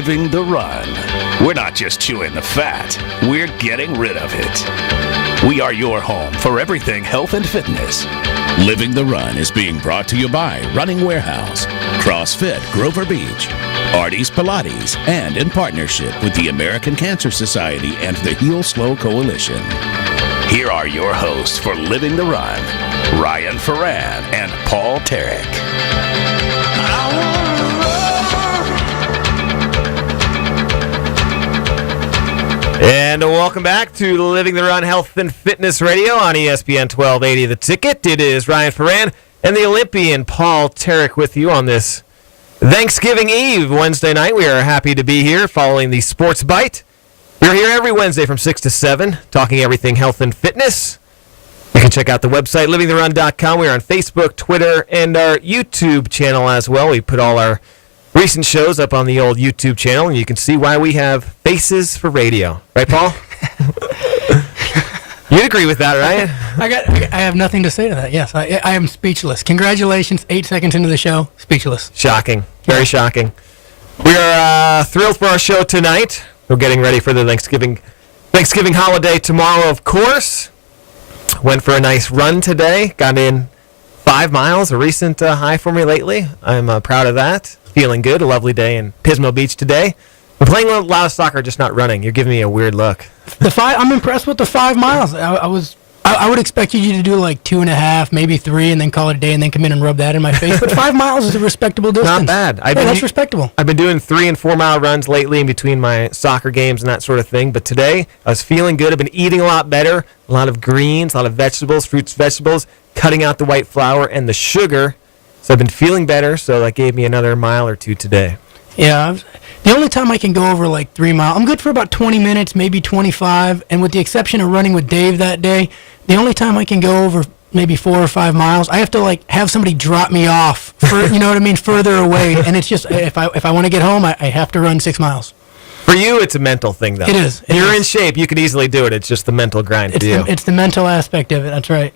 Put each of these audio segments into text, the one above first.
Living the Run. We're not just chewing the fat, we're getting rid of it. We are your home for everything health and fitness. Living the Run is being brought to you by Running Warehouse, CrossFit Grover Beach, Artie's Pilates, and in partnership with the American Cancer Society and the Heal Slow Coalition. Here are your hosts for Living the Run, Ryan Foran and Paul Terek. And welcome back to Living the Run Health and Fitness Radio on ESPN 1280 The Ticket. It is Ryan Foran and the Olympian Paul Terek with you on this Thanksgiving Eve Wednesday night. We are happy to be here following the Sports Bite. We're here every Wednesday from 6 to 7 talking everything health and fitness. You can check out the website, livingtherun.com. We are on Facebook, Twitter, and our YouTube channel as well. We put all our recent shows up on the old YouTube channel, and you can see why we have faces for radio. Right, Paul? You'd agree with that, right? I have nothing to say to that. Yes, I am speechless. Congratulations. 8 seconds into the show, speechless. Shocking. Very shocking. We are thrilled for our show tonight. We're getting ready for the Thanksgiving holiday tomorrow, of course. Went for a nice run today. Got in 5 miles, a recent high for me lately. I'm proud of that. Feeling good. A lovely day in Pismo Beach today. I'm playing a lot of soccer, just not running. You're giving me a weird look. I'm impressed with the 5 miles. I would expect you to do like 2.5, maybe 3, and then call it a day, and then come in and rub that in my face. But 5 miles is a respectable distance. Not bad. That's respectable. I've been doing 3 and 4 mile runs lately in between my soccer games and that sort of thing. But today I was feeling good. I've been eating a lot better. A lot of greens, a lot of vegetables, fruits, vegetables, cutting out the white flour and the sugar. So I've been feeling better, so that gave me another mile or two today. Yeah, the only time I can go over like 3 miles, I'm good for about 20 minutes, maybe 25, and with the exception of running with Dave that day, the only time I can go over maybe 4 or 5 miles, I have to like have somebody drop me off, you know what I mean, further away, and it's just, if I want to get home, I have to run 6 miles. For you, it's a mental thing, though. It is. You're in shape. You could easily do it. It's just the mental grind for you. It's the mental aspect of it. That's right.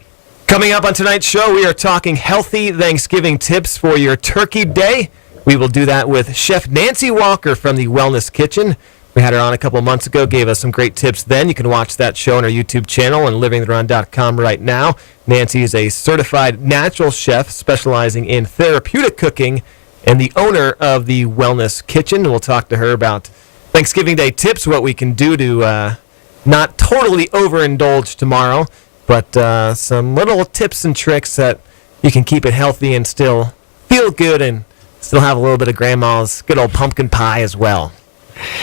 Coming up on tonight's show, we are talking healthy Thanksgiving tips for your turkey day. We will do that with Chef Nancy Walker from the Wellness Kitchen. We had her on a couple months ago, gave us some great tips then. You can watch that show on our YouTube channel and livingtherun.com right now. Nancy is a certified natural chef specializing in therapeutic cooking and the owner of the Wellness Kitchen. We'll talk to her about Thanksgiving Day tips, what we can do to not totally overindulge tomorrow, but some little tips and tricks that you can keep it healthy and still feel good and still have a little bit of Grandma's good old pumpkin pie as well.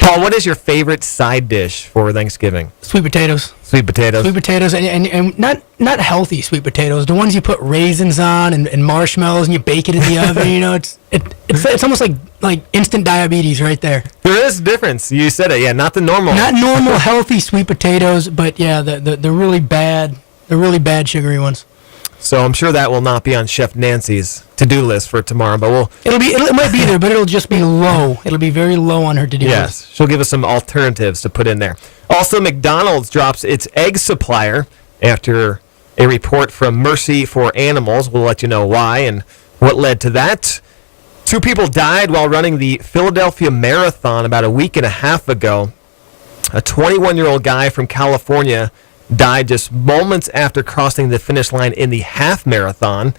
Paul, what is your favorite side dish for Thanksgiving? Sweet potatoes. Sweet potatoes. Sweet potatoes, and not healthy sweet potatoes. The ones you put raisins on and marshmallows and you bake it in the oven. You know, it's almost like instant diabetes right there. There is a difference. You said it. Yeah, not the normal. Not normal healthy sweet potatoes, but yeah, the really bad. The really bad sugary ones. So I'm sure that will not be on Chef Nancy's to-do list for tomorrow, but it might be there, but it'll just be low. It'll be very low on her to-do list. Yes, she'll give us some alternatives to put in there. Also, McDonald's drops its egg supplier after a report from Mercy for Animals. We'll let you know why and what led to that. 2 people died while running the Philadelphia Marathon about a week and a half ago. A 21-year-old guy from California died just moments after crossing the finish line in the half marathon,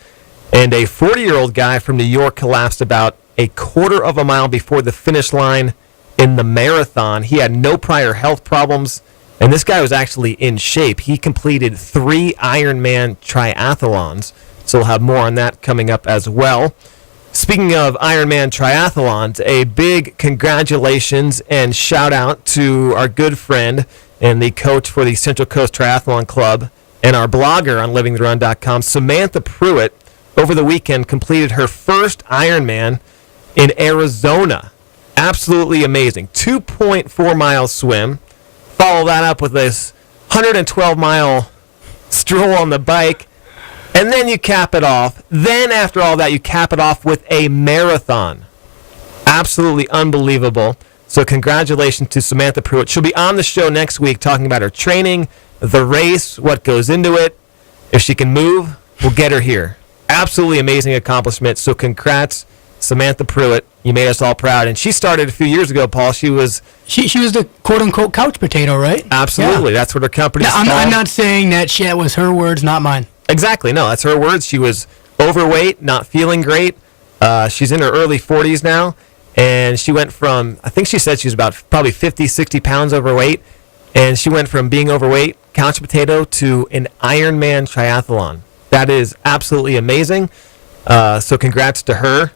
and a 40-year-old guy from New York collapsed about a quarter of a mile before the finish line in the marathon. He had no prior health problems, and this guy was actually in shape. He completed 3 Ironman triathlons, so we'll have more on that coming up as well. Speaking of Ironman triathlons, a big congratulations and shout out to our good friend and the coach for the Central Coast Triathlon Club and our blogger on livingtherun.com, Samantha Pruitt, over the weekend completed her first Ironman in Arizona. Absolutely amazing. 2.4-mile swim. Follow that up with this 112-mile stroll on the bike, and then you cap it off. Then after all that, you cap it off with a marathon. Absolutely unbelievable. So congratulations to Samantha Pruitt. She'll be on the show next week talking about her training, the race, what goes into it. If she can move, we'll get her here. Absolutely amazing accomplishment. So congrats, Samantha Pruitt. You made us all proud. And she started a few years ago, Paul. She was the quote-unquote couch potato, right? Absolutely. Yeah. That's what her company's I'm not saying that shit was her words, not mine. Exactly. No, that's her words. She was overweight, not feeling great. She's in her early 40s now. And she went from, I think she said she was about probably 50, 60 pounds overweight. And she went from being overweight, couch potato, to an Ironman Triathlon. That is absolutely amazing. So congrats to her.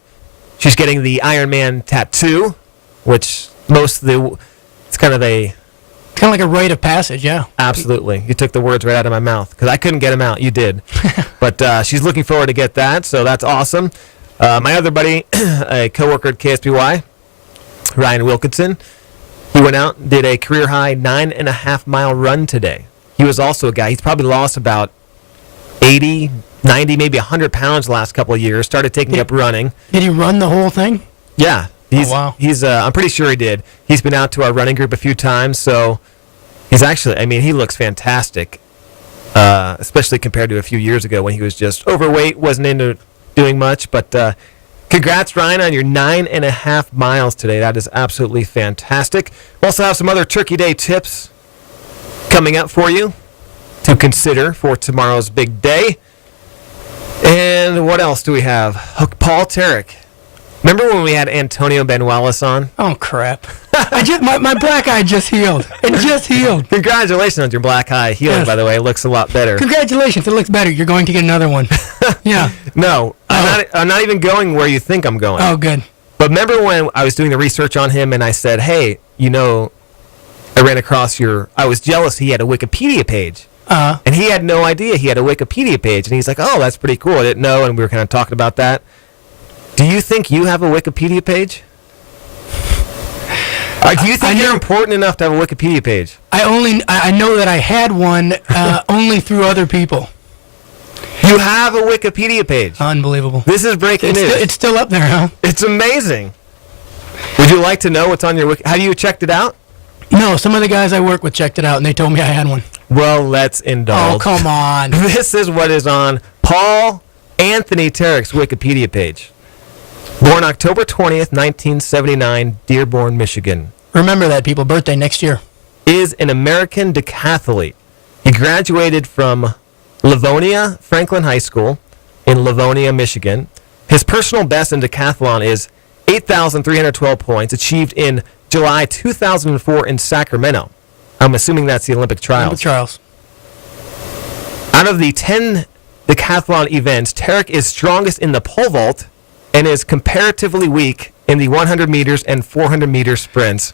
She's getting the Ironman tattoo, which it's kind of like a rite of passage, yeah. Absolutely. You took the words right out of my mouth because I couldn't get them out. You did. But she's looking forward to get that, so that's awesome. My other buddy, a coworker at KSBY, Ryan Wilkinson, he went out and did a career-high 9.5-mile run today. He was also a guy, he's probably lost about 80, 90, maybe 100 pounds the last couple of years, started taking up running. Did he run the whole thing? Yeah. Wow. I'm pretty sure he did. He's been out to our running group a few times, so he's actually, he looks fantastic, especially compared to a few years ago when he was just overweight, wasn't into doing much. But congrats, Ryan, on your 9.5 miles today. That is absolutely fantastic. We also have some other Turkey Day tips coming up for you to consider for tomorrow's big day. And what else do we have? Paul Terek. Remember when we had Antonio Benuelos on? Oh, crap. My black eye just healed. It just healed. Congratulations on your black eye healing, by the way. It looks a lot better. Congratulations. It looks better. You're going to get another one. Yeah. No, I'm not even going where you think I'm going. Oh, good. But remember when I was doing the research on him and I said, hey, I ran across I was jealous he had a Wikipedia page. And he had no idea he had a Wikipedia page. And he's like, oh, that's pretty cool. I didn't know. And we were kind of talking about that. Do you think you have a Wikipedia page? Do you think you're important enough to have a Wikipedia page? I know that I had one only through other people. You have a Wikipedia page. Unbelievable. This is breaking news. It's still up there, huh? It's amazing. Would you like to know what's on your Wiki? Have you checked it out? No, some of the guys I work with checked it out, and they told me I had one. Well, let's indulge. Oh, come on. This is what is on Paul Anthony Terek's Wikipedia page. Born October 20th, 1979, Dearborn, Michigan. Remember that, people. Birthday next year. Is an American decathlete. He graduated from Livonia Franklin High School in Livonia, Michigan. His personal best in decathlon is 8,312 points, achieved in July 2004 in Sacramento. I'm assuming that's the Olympic trials. Olympic trials. Out of the 10 decathlon events, Terek is strongest in the pole vault and is comparatively weak in the 100 meters and 400 meter sprints.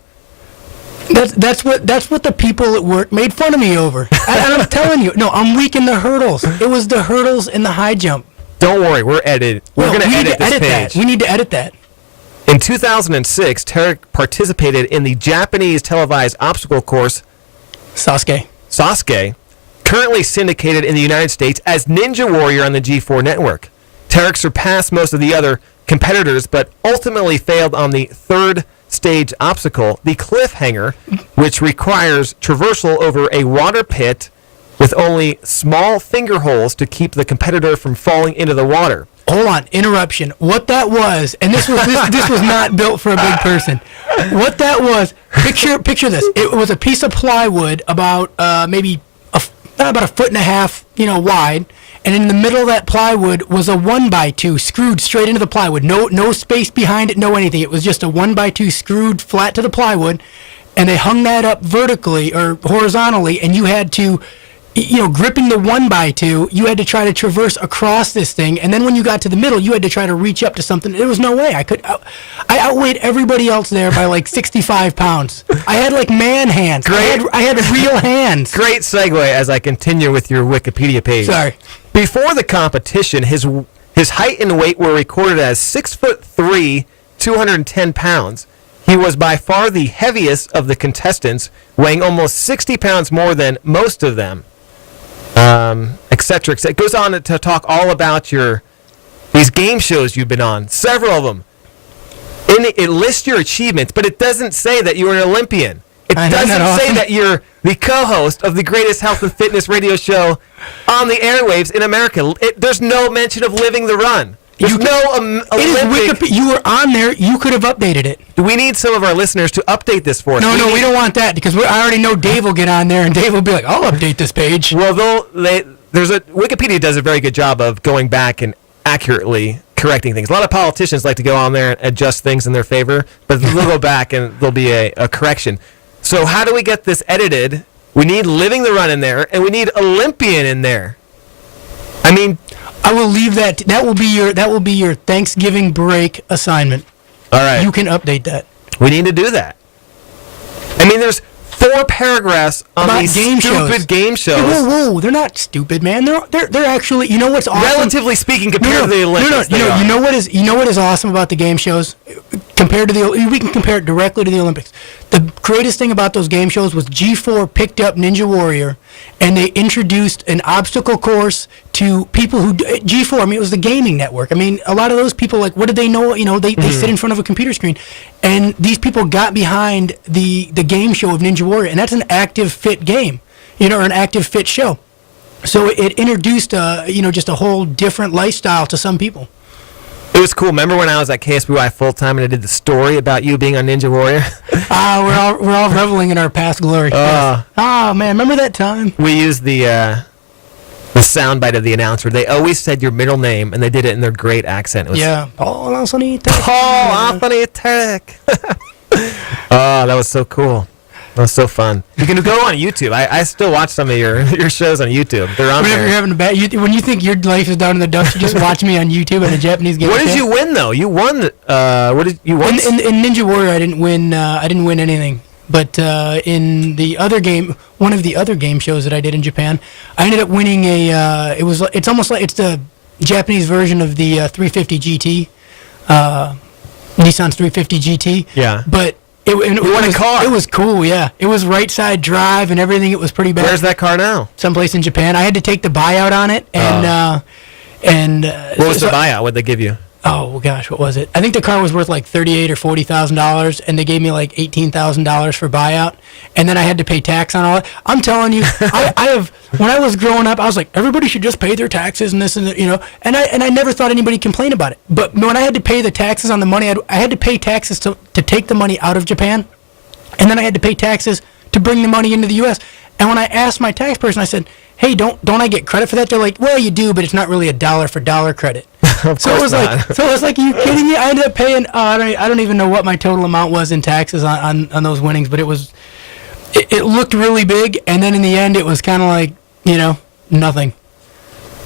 That's what the people at work made fun of me over. And I'm telling you, no, I'm weak in the hurdles. It was the hurdles and the high jump. Don't worry, we're going to edit this page. That. We need to edit that. In 2006, Terek participated in the Japanese televised obstacle course Sasuke, currently syndicated in the United States as Ninja Warrior on the G4 network. Terek surpassed most of the other competitors, but ultimately failed on the third stage obstacle, the cliffhanger, which requires traversal over a water pit with only small finger holes to keep the competitor from falling into the water. Hold on, interruption. What that was, and this was not built for a big person. What that was, picture this. It was a piece of plywood about maybe about a foot and a half, wide, and in the middle of that plywood was a 1x2 screwed straight into the plywood. No space behind it, no anything. It was just a 1x2 screwed flat to the plywood, and they hung that up vertically or horizontally, and you had to, gripping the 1x2, you had to try to traverse across this thing, and then when you got to the middle, you had to try to reach up to something. There was no way I outweighed everybody else there by like 65 pounds. I had like man hands. I had real hands. Great segue as I continue with your Wikipedia page. Sorry. Before the competition, his height and weight were recorded as 6'3", 210 pounds. He was by far the heaviest of the contestants, weighing almost 60 pounds more than most of them. Et cetera, et cetera. It goes on to talk all about these game shows you've been on, several of them. It lists your achievements, but it doesn't say that you're an Olympian. It doesn't say that you're the co-host of the greatest health and fitness radio show on the airwaves in America. There's no mention of living the run. There's You it is Wikipedia. You were on there. You could have updated it. We need some of our listeners to update this for us. No, we don't want that because I already know Dave will get on there and Dave will be like, "I'll update this page." Well, Wikipedia does a very good job of going back and accurately correcting things. A lot of politicians like to go on there and adjust things in their favor, but they'll go back and there'll be a correction. So how do we get this edited? We need Living the Run in there, and we need Olympian in there. I mean, I will leave that. That will be your Thanksgiving break assignment. all right. You can update that. We need to do that. I mean, there's 4 paragraphs on About these game stupid shows. game shows. Whoa! They're not stupid, man. They're actually. You know what's awesome? Relatively speaking, compared to the Olympics. No. You know what is awesome about the game shows compared to we can compare it directly to the Olympics. The greatest thing about those game shows was G4 picked up Ninja Warrior, and they introduced an obstacle course to people who G4. I mean, it was the gaming network. I mean, a lot of those people, like, what did they know? You know, they sit in front of a computer screen, and these people got behind the game show of Ninja Warrior, and that's an active fit game, or an active fit show. So it introduced just a whole different lifestyle to some people. It was cool. Remember when I was at KSBY full time and I did the story about you being on Ninja Warrior? We're all reveling in our past glory. Man, remember that time? We used the soundbite of the announcer. They always said your middle name, and they did it in their great accent. It was Paul Anthony Terek. Paul Anthony Terek. Oh, that was so cool. That was so fun. You can go on YouTube. I still watch some of your shows on YouTube. They're on Whenever there. you're having a bad, when you think your life is down in the dumps, you just watch me on YouTube and a Japanese game. What did you win though? You won. What did you win? In Ninja Warrior, I didn't win. I didn't win anything. But in the other game, one of the other game shows that I did in Japan, I ended up winning it's almost like it's the Japanese version of the 350 GT, Nissan's 350 GT. Yeah. But you won a car. It was cool, yeah. It was right side drive and everything. It was pretty bad. Where's that car now? Someplace in Japan. I had to take the buyout on it, What was the buyout? What'd they give you? Oh gosh, what was it? I think the car was worth like $38,000 or $40,000, and they gave me like $18,000 for buyout, and then I had to pay tax on all it. I'm telling you, when I was growing up, I was like, everybody should just pay their taxes and this and that, and I never thought anybody complained about it. But when I had to pay the taxes on the money, I had to pay taxes to take the money out of Japan, and then I had to pay taxes to bring the money into the U.S. And when I asked my tax person, I said, "Hey, don't I get credit for that?" They're like, "Well, you do, but it's not really a dollar for dollar credit." So it was like, are you kidding me? I ended up paying. I don't even know what my total amount was in taxes on those winnings, but it looked really big, and then in the end, it was kind of like nothing.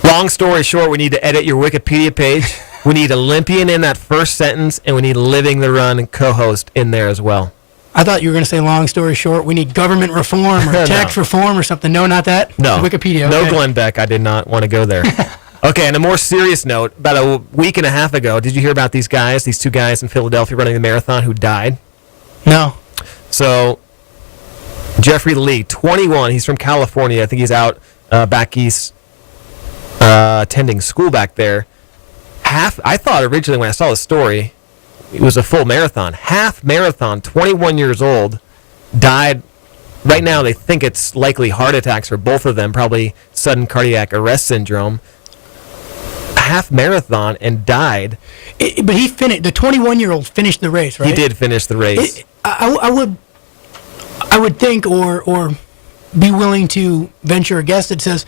Long story short, we need to edit your Wikipedia page. We need Olympian in that first sentence, and we need Living the Run co-host in there as well. I thought you were going to say, long story short, we need government reform or tax reform or something. No, not that. No. Wikipedia. Okay. No, Glenn Beck. I did not want to go there. Okay, on a more serious note, about a week and a half ago, did you hear about these two guys in Philadelphia running the marathon who died? No. So, Jeffrey Lee, 21, he's from California. I think he's out back east attending school back there. I thought originally when I saw the story, it was a full marathon. Half marathon, 21 years old, died. Right now, they think it's likely heart attacks for both of them, probably sudden cardiac arrest syndrome. Half marathon and died. But he finished. The 21-year-old finished the race, right? He did finish the race. I would think or be willing to venture a guess that says,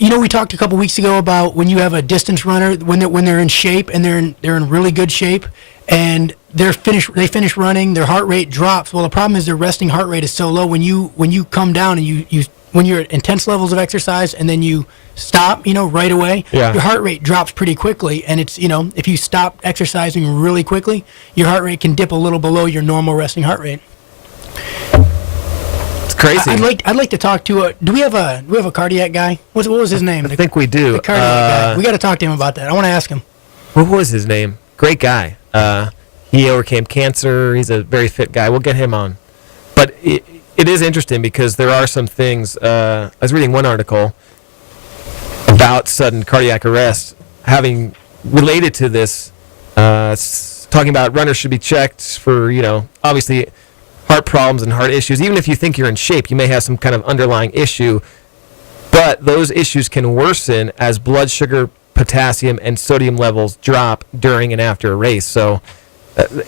we talked a couple weeks ago about when you have a distance runner when they're in shape and they're in really good shape and they finish running, their heart rate drops. Well, the problem is their resting heart rate is so low when you come down and you when you're at intense levels of exercise and then you stop, right away, your heart rate drops pretty quickly. And it's, if you stop exercising really quickly, your heart rate can dip a little below your normal resting heart rate. It's crazy. I'd like to talk to do we have a cardiac guy? What was his name? I think we do. The cardiac guy. We got to talk to him about that. I want to ask him. What was his name? Great guy. He overcame cancer. He's a very fit guy. We'll get him on. But it is interesting because there are some things. I was reading one article about sudden cardiac arrest having related to this. Talking about runners should be checked for, obviously heart problems and heart issues. Even if you think you're in shape, you may have some kind of underlying issue. But those issues can worsen as blood sugar potassium and sodium levels drop during and after a race. So, and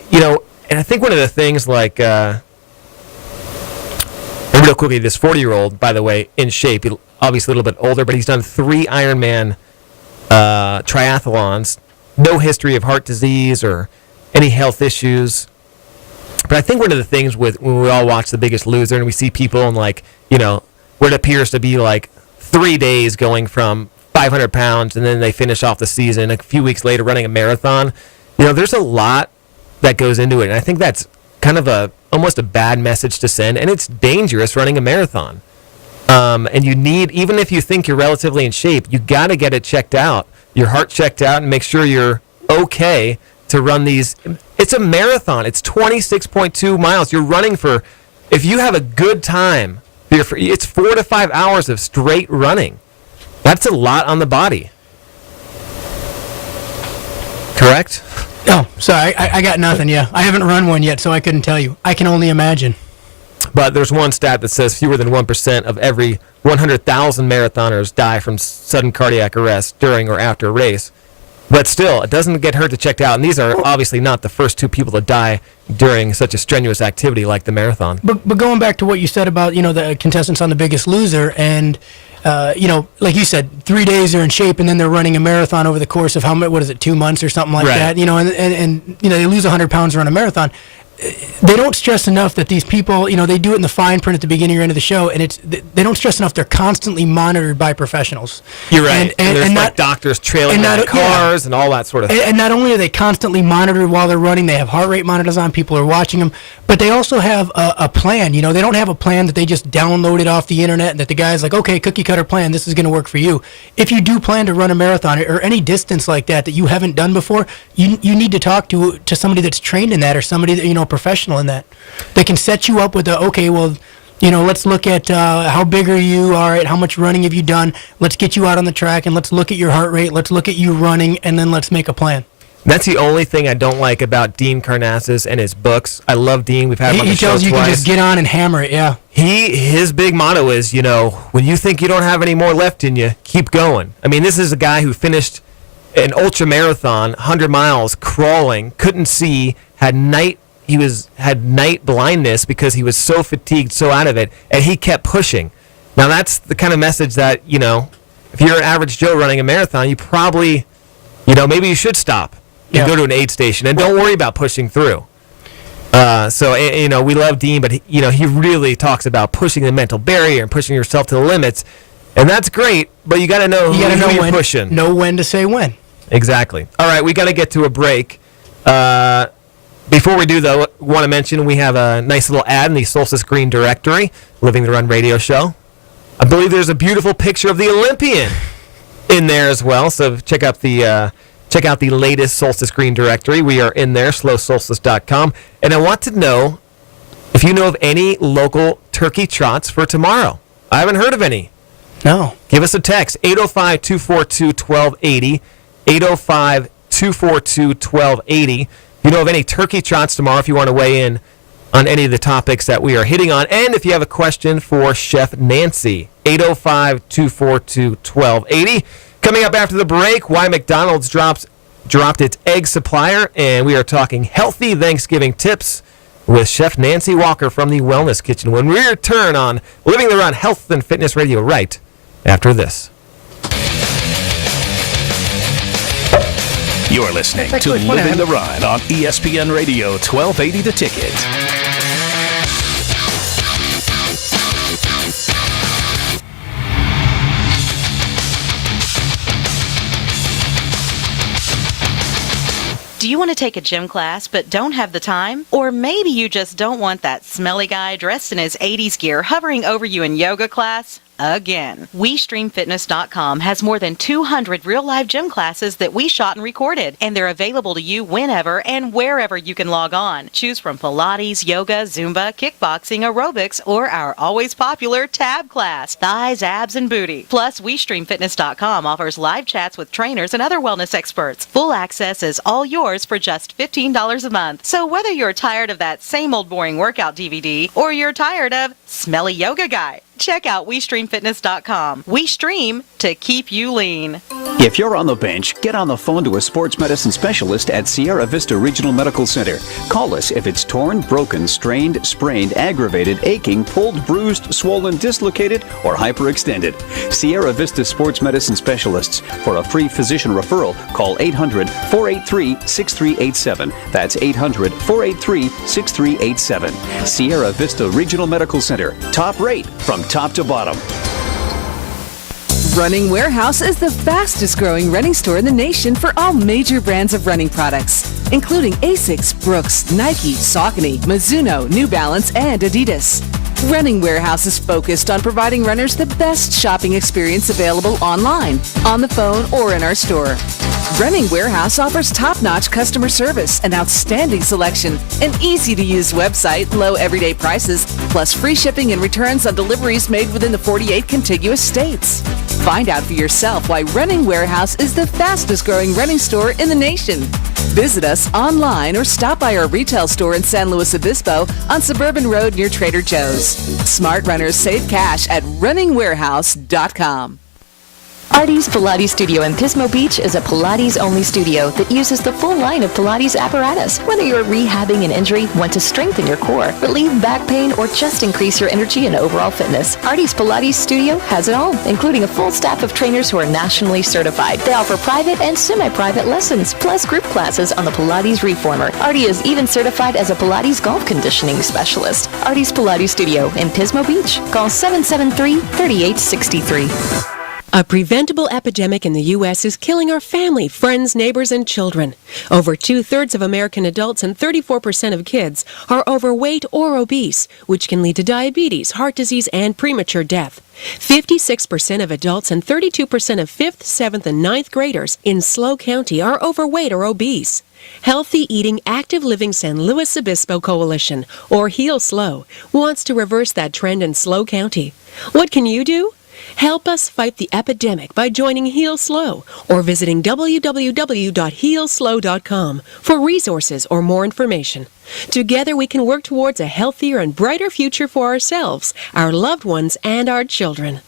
I think one of the things like, and real quickly, this 40-year-old, by the way, in shape, obviously a little bit older, but he's done 3 Ironman triathlons, no history of heart disease or any health issues. But I think one of the things when we all watch The Biggest Loser and we see people in where it appears to be 3 days going from 500 pounds and then they finish off the season a few weeks later running a marathon, there's a lot that goes into it. And I think that's kind of almost a bad message to send, and it's dangerous running a marathon. And you need, even if you think you're relatively in shape, you got to get it checked out, your heart checked out, and make sure you're okay to run these. It's a marathon. It's 26.2 miles. You're running for, if you have a good time, it's 4 to 5 hours of straight running. That's a lot on the body. Correct? Oh, sorry. I got nothing, yeah. I haven't run one yet, so I couldn't tell you. I can only imagine. But there's one stat that says fewer than 1% of every 100,000 marathoners die from sudden cardiac arrest during or after a race. But still, it doesn't get hurt to check out. And these are obviously not the first 2 people to die during such a strenuous activity like the marathon. But going back to what you said about, the contestants on The Biggest Loser, and, like you said, 3 days they're in shape, and then they're running a marathon over the course of 2 months or something like that, and they lose 100 pounds to run a marathon. They don't stress enough that these people, they do it in the fine print at the beginning or end of the show, and they don't stress enough they're constantly monitored by professionals. You're right. And there's doctors trailing in cars and all that sort of thing. And not only are they constantly monitored while they're running, they have heart rate monitors on, people are watching them, but they also have a plan. They don't have a plan that they just downloaded off the internet and that the guy's like, okay, cookie cutter plan, this is going to work for you. If you do plan to run a marathon or any distance like that you haven't done before, you need to talk to somebody that's trained in that, or somebody that, professional in that. They can set you up with let's look at how big are you, all right, how much running have you done, let's get you out on the track and let's look at your heart rate, let's look at you running, and then let's make a plan. That's the only thing I don't like about Dean Karnazes and his books. I love Dean. We've had him on the show twice. He tells you can just get on and hammer it, yeah. His big motto is, when you think you don't have any more left in you, keep going. I mean, this is a guy who finished an ultra marathon, 100 miles, crawling, couldn't see, had night blindness because he was so fatigued, so out of it, and he kept pushing. Now, that's the kind of message that, if you're an average Joe running a marathon, you probably, maybe you should stop and go to an aid station and don't worry about pushing through. We love Dean, but he really talks about pushing the mental barrier and pushing yourself to the limits, and that's great, but you got to know who you're pushing. Know when to say when. Exactly. All right, we got to get to a break. Before we do, though, I want to mention we have a nice little ad in the Solstice Green directory, Living the Run radio show. I believe there's a beautiful picture of the Olympian in there as well, so check out the latest Solstice Green directory. We are in there, slowsolstice.com. And I want to know if you know of any local turkey trots for tomorrow. I haven't heard of any. No. Give us a text, 805-242-1280, 805-242-1280. If you know of any turkey trots tomorrow, if you want to weigh in on any of the topics that we are hitting on, and if you have a question for Chef Nancy, 805-242-1280. Coming up after the break, why McDonald's dropped its egg supplier, and we are talking healthy Thanksgiving tips with Chef Nancy Walker from the Wellness Kitchen when we return on Living the Run Health and Fitness Radio right after this. You're listening to Living the Run on ESPN Radio 1280 The Ticket. Do you want to take a gym class but don't have the time? Or maybe you just don't want that smelly guy dressed in his 80s gear hovering over you in yoga class? Again. WeStreamFitness.com has more than 200 real-life gym classes that we shot and recorded, and they're available to you whenever and wherever you can log on. Choose from Pilates, yoga, Zumba, kickboxing, aerobics, or our always popular tab class, thighs, abs, and booty. Plus, WeStreamFitness.com offers live chats with trainers and other wellness experts. Full access is all yours for just $15 a month. So whether you're tired of that same old boring workout DVD or you're tired of smelly yoga guy, Check out WeStreamFitness.com. We stream to keep you lean. If you're on the bench, get on the phone to a sports medicine specialist at Sierra Vista Regional Medical Center. Call us if it's torn, broken, strained, sprained, aggravated, aching, pulled, bruised, swollen, dislocated, or hyperextended. Sierra Vista Sports Medicine Specialists. For a free physician referral, call 800-483-6387. That's 800-483-6387. Sierra Vista Regional Medical Center. Top rate from top to bottom. Running Warehouse is the fastest growing running store in the nation for all major brands of running products, including Asics, Brooks, Nike, Saucony, Mizuno, New Balance, and Adidas. Running Warehouse is focused on providing runners the best shopping experience available online, on the phone, or in our store. Running Warehouse offers top-notch customer service, an outstanding selection, an easy-to-use website, low everyday prices, plus free shipping and returns on deliveries made within the 48 contiguous states. Find out for yourself why Running Warehouse is the fastest-growing running store in the nation. Visit us online or stop by our retail store in San Luis Obispo on Suburban Road near Trader Joe's. Smart runners save cash at runningwarehouse.com. Artie's Pilates Studio in Pismo Beach is a Pilates-only studio that uses the full line of Pilates apparatus. Whether you're rehabbing an injury, want to strengthen your core, relieve back pain, or just increase your energy and overall fitness, Artie's Pilates Studio has it all, including a full staff of trainers who are nationally certified. They offer private and semi-private lessons, plus group classes on the Pilates Reformer. Artie is even certified as a Pilates golf conditioning specialist. Artie's Pilates Studio in Pismo Beach. Call 773-3863. A preventable epidemic in the U.S. is killing our family, friends, neighbors, and children. Over 2/3 of American adults and 34% of kids are overweight or obese, which can lead to diabetes, heart disease, and premature death. 56% of adults and 32% of 5th, 7th, and 9th graders in SLO County are overweight or obese. Healthy Eating Active Living San Luis Obispo Coalition, or Heal SLO, wants to reverse that trend in SLO County. What can you do? Help us fight the epidemic by joining Heal SLO or visiting www.healslo.com for resources or more information. Together we can work towards a healthier and brighter future for ourselves, our loved ones, and our children.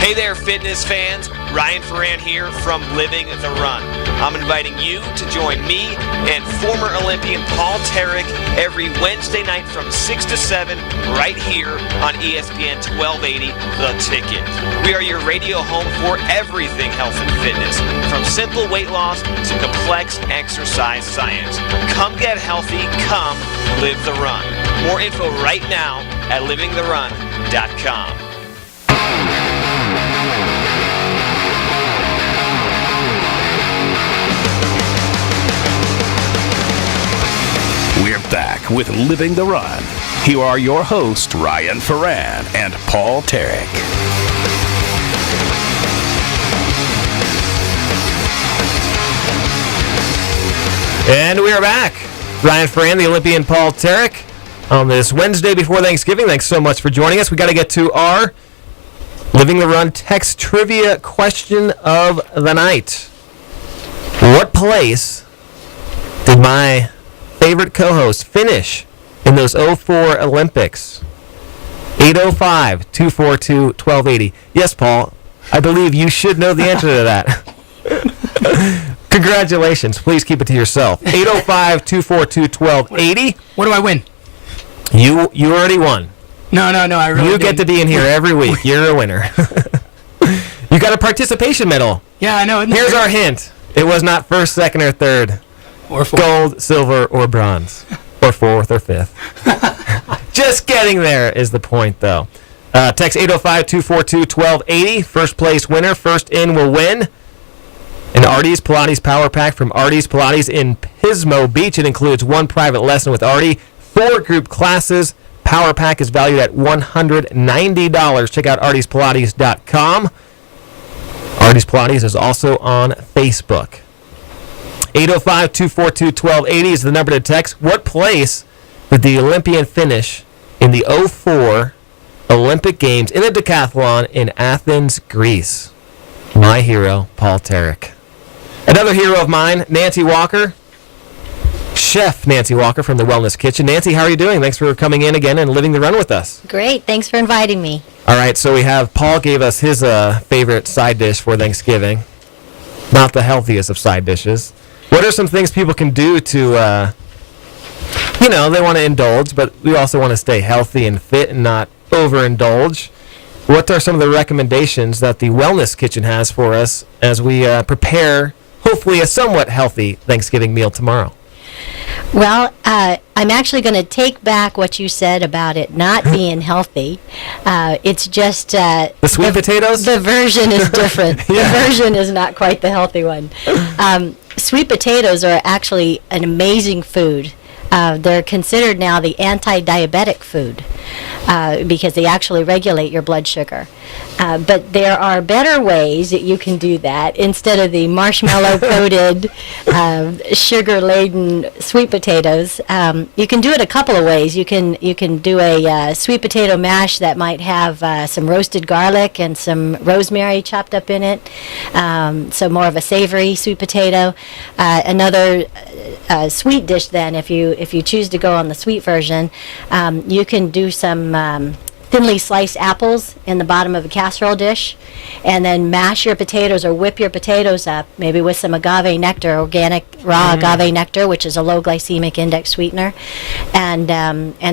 Hey there, fitness fans. Ryan Foran here from Living the Run. I'm inviting you to join me and former Olympian Paul Terek every Wednesday night from 6 to 7 right here on ESPN 1280, The Ticket. We are your radio home for everything health and fitness, from simple weight loss to complex exercise science. Come get healthy, come live the run. More info right now at livingtherun.com. We're back with Living the Run. Here are your hosts, Ryan Foran and Paul Terek. And we are back. Ryan Foran, the Olympian Paul Terek, on this Wednesday before Thanksgiving. Thanks so much for joining us. We got to get to our Living the Run text trivia question of the night. What place did my favorite co-host finish in those 04 Olympics? 805-242-1280. Yes, Paul, I believe you should know the answer to that. Congratulations. Please keep it to yourself. 805-242-1280. What do I win? You already won. No, I really You get to be in here every week. You're a winner. You got a participation medal. Yeah, I know. Here's our hint. It was not first, second, or third. Or fourth. Gold, silver, or bronze. Or fourth or fifth. Just getting there is the point, though. Text 805-242-1280. First place winner. First in will win an Artie's Pilates Power Pack from Artie's Pilates in Pismo Beach. It includes 1 private lesson with Artie, 4 group classes. Power Pack is valued at $190. Check out artiespilates.com. Artie's Pilates is also on Facebook. 805-242-1280 is the number to text. What place did the Olympian finish in the 04 Olympic Games in the decathlon in Athens, Greece? My hero, Paul Terek. Another hero of mine, Nancy Walker. Chef Nancy Walker from the Wellness Kitchen. Nancy, how are you doing? Thanks for coming in again and living the run with us. Great. Thanks for inviting me. All right, so we have Paul gave us his favorite side dish for Thanksgiving. Not the healthiest of side dishes. What are some things people can do to, they want to indulge, but we also want to stay healthy and fit and not overindulge? What are some of the recommendations that the Wellness Kitchen has for us as we prepare, hopefully, a somewhat healthy Thanksgiving meal tomorrow? Well, I'm actually going to take back what you said about it not being healthy. It's just... the sweet potatoes? The version is different. Yeah. The version is not quite the healthy one. Sweet potatoes are actually an amazing food. They're considered now the anti-diabetic food because they actually regulate your blood sugar. But there are better ways that you can do that instead of the marshmallow-coated, sugar-laden sweet potatoes. You can do it a couple of ways. You can do a sweet potato mash that might have some roasted garlic and some rosemary chopped up in it, so more of a savory sweet potato. Another sweet dish, then, if you choose to go on the sweet version, you can do some thinly sliced apples in the bottom of a casserole dish, and then mash your potatoes or whip your potatoes up, maybe with some agave nectar, organic raw agave nectar, which is a low glycemic index sweetener, and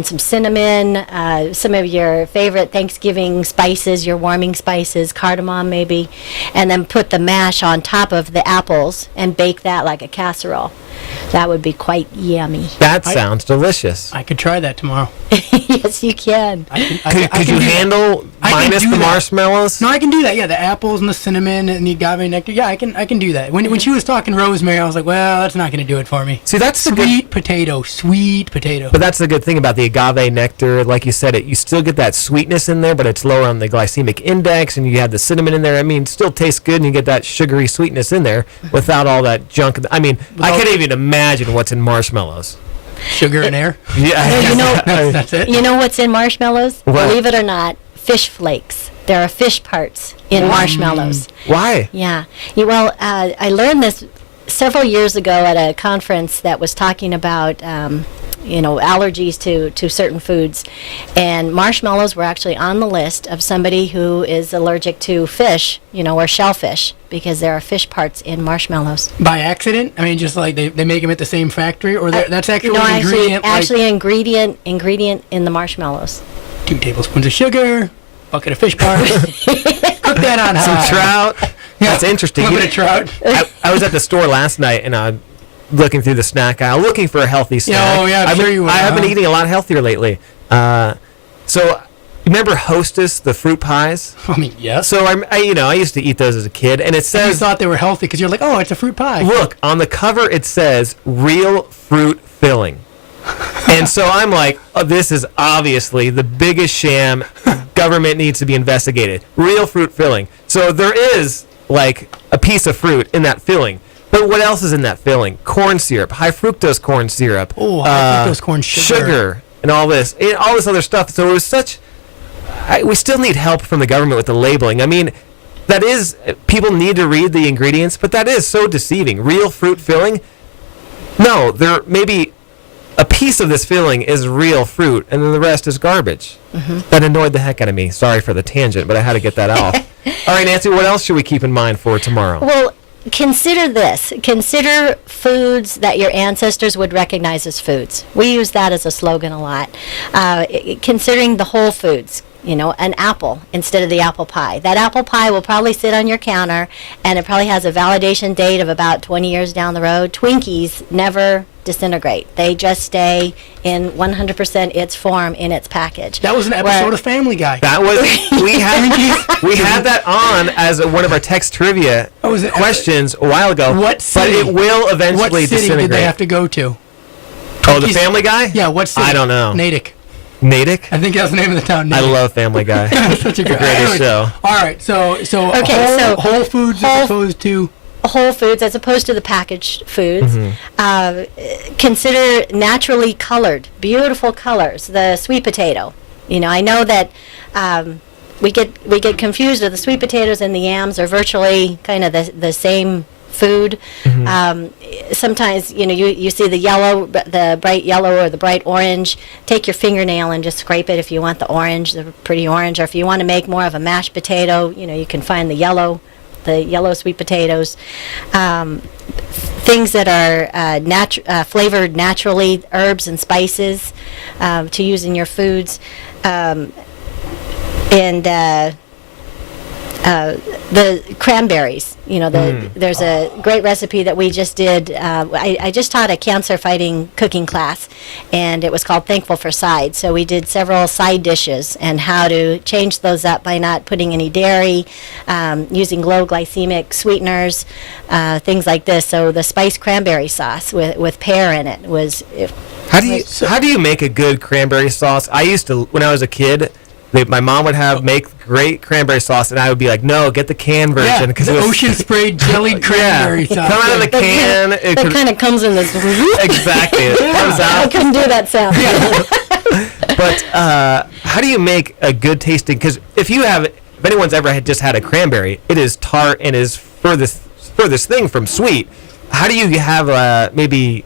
some cinnamon, some of your favorite Thanksgiving spices, your warming spices, cardamom maybe, and then put the mash on top of the apples and bake that like a casserole. That would be quite yummy. That sounds delicious. I could try that tomorrow. Yes, you can. Could you handle minus the marshmallows? No, I can do that. Yeah, the apples and the cinnamon and the agave nectar. Yeah, I can do that. When she was talking rosemary, I was like, well, that's not going to do it for me. See, that's sweet potato. But that's the good thing about the agave nectar. Like you said, you still get that sweetness in there, but it's lower on the glycemic index, and you have the cinnamon in there. I mean, it still tastes good, and you get that sugary sweetness in there without all that junk. I mean, I can't even imagine what's in marshmallows. Sugar and air? Yeah. That's it. You know what's in marshmallows? What? Believe it or not, fish flakes. There are fish parts in marshmallows. Why? Yeah. I learned this several years ago at a conference that was talking about allergies to certain foods, and marshmallows were actually on the list of somebody who is allergic to fish, or shellfish, because there are fish parts in marshmallows. By accident? I mean, just like they make them at the same factory, or that's actually an ingredient? Actually, ingredient in the marshmallows. 2 tablespoons of sugar, bucket of fish parts. Cook that on high. Some trout. Yeah, that's interesting. A little bit of trout. I was at the store last night, and looking through the snack aisle, looking for a healthy snack. Oh, yeah, I'm sure you were. I have been eating a lot healthier lately. So, remember Hostess, the fruit pies? I mean, yes. So, I used to eat those as a kid, and it says... You thought they were healthy because you're like, oh, it's a fruit pie. Look, on the cover it says, real fruit filling. And so I'm like, oh, this is obviously the biggest sham. Government needs to be investigated. Real fruit filling. So there is, like, a piece of fruit in that filling. But what else is in that filling? Corn syrup, high fructose corn syrup. Oh, high fructose corn sugar, and all this other stuff. So it was such... we still need help from the government with the labeling. I mean, that is... People need to read the ingredients, but that is so deceiving. Real fruit filling? No, there maybe... A piece of this filling is real fruit, and then the rest is garbage. Mm-hmm. That annoyed the heck out of me. Sorry for the tangent, but I had to get that off. All right, Nancy, what else should we keep in mind for tomorrow? Well, consider this. Consider foods that your ancestors would recognize as foods. We use that as a slogan a lot. Considering the whole foods. An apple instead of the apple pie. That apple pie will probably sit on your counter, and it probably has a validation date of about 20 years down the road. Twinkies never disintegrate. They just stay in 100% its form in its package. That was an episode of Family Guy. That was we had that on as one of our text trivia questions a while ago. What city? But it will eventually disintegrate. What city did they have to go to? Oh, the Family Guy? Yeah, what city? I don't know. Natick. Natick? I think that's the name of the town. Natick. I love Family Guy. Such a great show. All right, so Whole Foods as opposed to Whole Foods as opposed to the packaged foods. Mm-hmm. Consider naturally colored, beautiful colors. The sweet potato. I know that we get confused with the sweet potatoes and the yams are virtually kind of the same food. Sometimes, you see the bright yellow or the bright orange. Take your fingernail and just scrape it if you want the orange, the pretty orange. Or if you want to make more of a mashed potato, you can find the yellow sweet potatoes. Things that are flavored naturally, herbs and spices to use in your foods. The cranberries, there's a great recipe that we just did. I just taught a cancer-fighting cooking class, and it was called Thankful for Sides. So we did several side dishes and how to change those up by not putting any dairy, using low glycemic sweeteners, things like this. So the spiced cranberry sauce with pear in it was. How do you make a good cranberry sauce? I used to, when I was a kid, my mom would make great cranberry sauce, and I would be like, "No, get the can version." Yeah, the ocean sprayed jellied cranberry sauce. Come out of the can. It kind of comes in this. Exactly. It comes out. I couldn't do that sound. But how do you make a good tasting? Because if anyone's ever just had a cranberry, it is tart and is furthest thing from sweet. How do you have maybe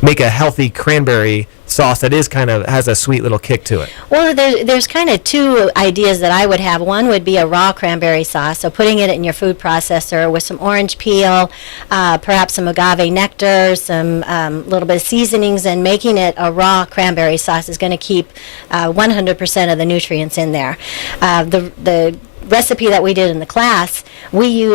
make a healthy cranberry sauce that is has a sweet little kick to it? Well, there's kind of two ideas that I would have. One would be a raw cranberry sauce, so putting it in your food processor with some orange peel, perhaps some agave nectar, some little bit of seasonings, and making it a raw cranberry sauce is going to keep 100% of the nutrients in there. The recipe that we did in the class, we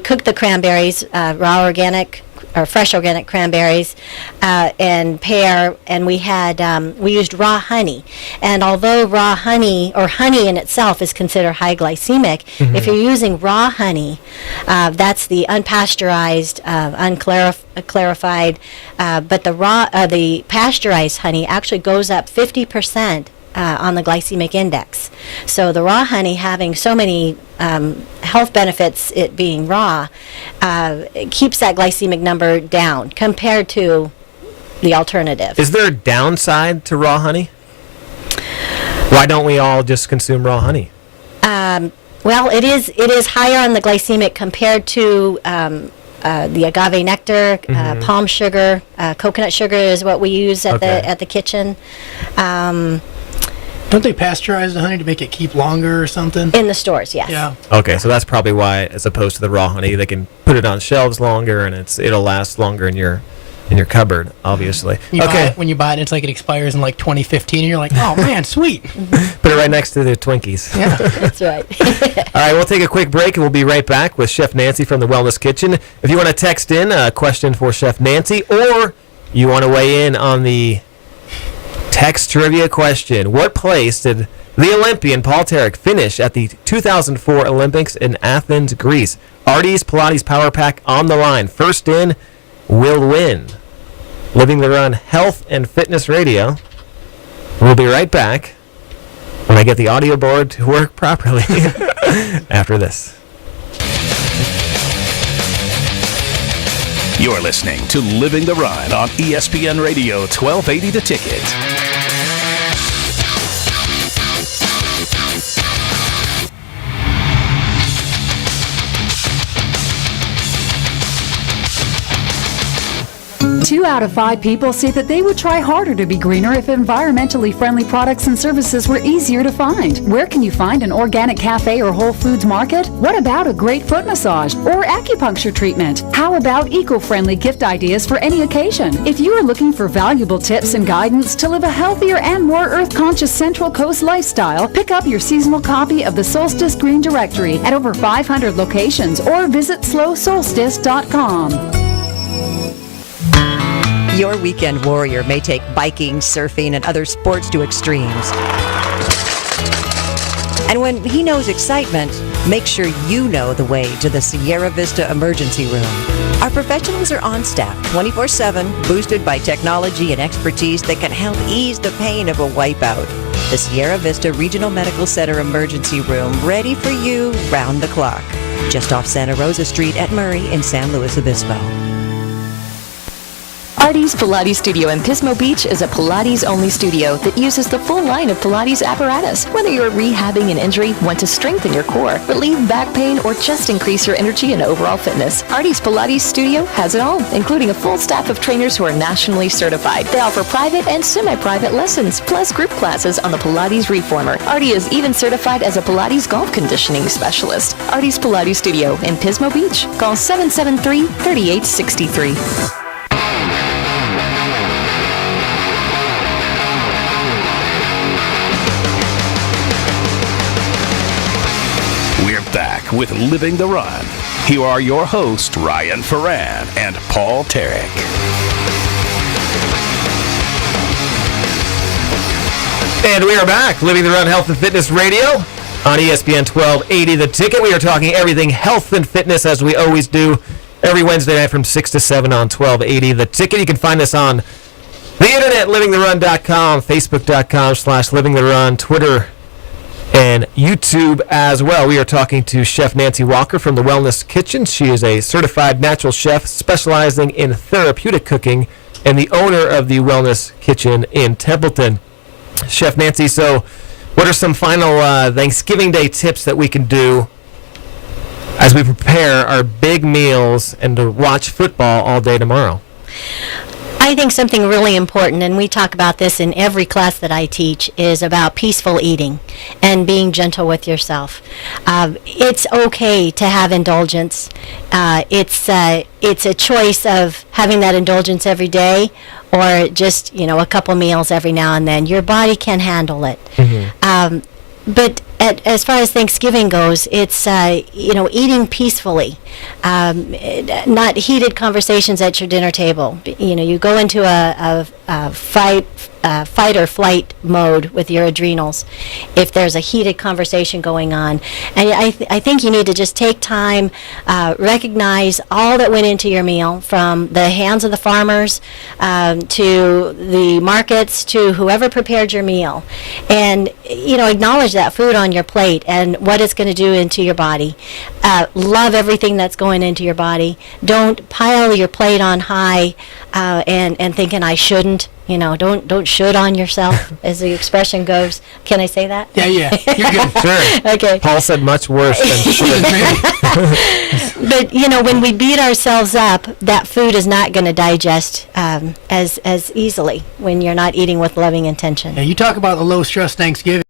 cooked the cranberries, raw organic or fresh organic cranberries and pear, and we used raw honey. And although raw honey or honey in itself is considered high glycemic, if you're using raw honey, that's the unpasteurized, unclarified, but the pasteurized honey actually goes up 50%. On the glycemic index. So the raw honey having so many health benefits, it being raw, it keeps that glycemic number down compared to the alternative. Is there a downside to raw honey? Why don't we all just consume raw honey? Well, it is higher on the glycemic compared to the agave nectar, palm sugar, coconut sugar is what we use at the kitchen. Don't they pasteurize the honey to make it keep longer or something? In the stores, yes. Yeah. Okay, so that's probably why, as opposed to the raw honey, they can put it on shelves longer and it'll last longer in your cupboard, obviously. When you buy it, it's like it expires in like 2015, and you're like, oh man, sweet. Put it right next to the Twinkies. Yeah, that's right. All right, we'll take a quick break and we'll be right back with Chef Nancy from the Wellness Kitchen. If you want to text in a question for Chef Nancy, or you want to weigh in on the text trivia question, what place did the Olympian Paul Terek finish at the 2004 Olympics in Athens, Greece? Artie's Pilates Power Pack on the line. First in will win. Living the Run Health and Fitness Radio. We'll be right back when I get the audio board to work properly after this. You're listening to Living the Run on ESPN Radio 1280 The Ticket. Two out of 5 people say that they would try harder to be greener if environmentally friendly products and services were easier to find. Where can you find an organic cafe or Whole Foods market? What about a great foot massage or acupuncture treatment? How about eco-friendly gift ideas for any occasion? If you are looking for valuable tips and guidance to live a healthier and more earth-conscious Central Coast lifestyle, pick up your seasonal copy of the Solstice Green Directory at over 500 locations or visit slowsolstice.com. Your weekend warrior may take biking, surfing, and other sports to extremes. And when he knows excitement, make sure you know the way to the Sierra Vista Emergency Room. Our professionals are on staff 24/7, boosted by technology and expertise that can help ease the pain of a wipeout. The Sierra Vista Regional Medical Center Emergency Room, ready for you round the clock. Just off Santa Rosa Street at Murray in San Luis Obispo. Artie's Pilates Studio in Pismo Beach is a Pilates-only studio that uses the full line of Pilates apparatus. Whether you're rehabbing an injury, want to strengthen your core, relieve back pain, or just increase your energy and overall fitness, Artie's Pilates Studio has it all, including a full staff of trainers who are nationally certified. They offer private and semi-private lessons, plus group classes on the Pilates Reformer. Artie is even certified as a Pilates golf conditioning specialist. Artie's Pilates Studio in Pismo Beach. Call 773-3863. We're back with Living the Run. Here are your hosts, Ryan Foran and Paul Terek. And we are back, Living the Run Health and Fitness Radio on ESPN 1280 The Ticket. We are talking everything health and fitness, as we always do, every Wednesday night from 6 to 7 on 1280 The Ticket. You can find us on the internet, livingtherun.com, facebook.com/livingtherun, Twitter, and YouTube as well. We are talking to Chef Nancy Walker from the Wellness Kitchen. She is a certified natural chef specializing in therapeutic cooking and the owner of the Wellness Kitchen in Templeton. Chef Nancy, so what are some final Thanksgiving Day tips that we can do as we prepare our big meals and to watch football all day tomorrow? I think something really important, and we talk about this in every class that I teach, is about peaceful eating and being gentle with yourself. It's okay to have indulgence. It's a choice of having that indulgence every day, or just a couple meals every now and then. Your body can handle it. Mm-hmm. But as far as Thanksgiving goes, it's eating peacefully, not heated conversations at your dinner table. You go into a fight or flight mode with your adrenals if there's a heated conversation going on. And I think you need to just take time, recognize all that went into your meal, from the hands of the farmers to the markets to whoever prepared your meal, and acknowledge that food on your plate and what it's going to do into your body. Love everything that's going into your body. Don't pile your plate on high and thinking I shouldn't. Don't should on yourself, as the expression goes. Can I say that? Yeah, you're good. Sure. Okay. Paul said much worse than should. But when we beat ourselves up, that food is not going to digest as easily when you're not eating with loving intention. Yeah, you talk about the low stress Thanksgiving.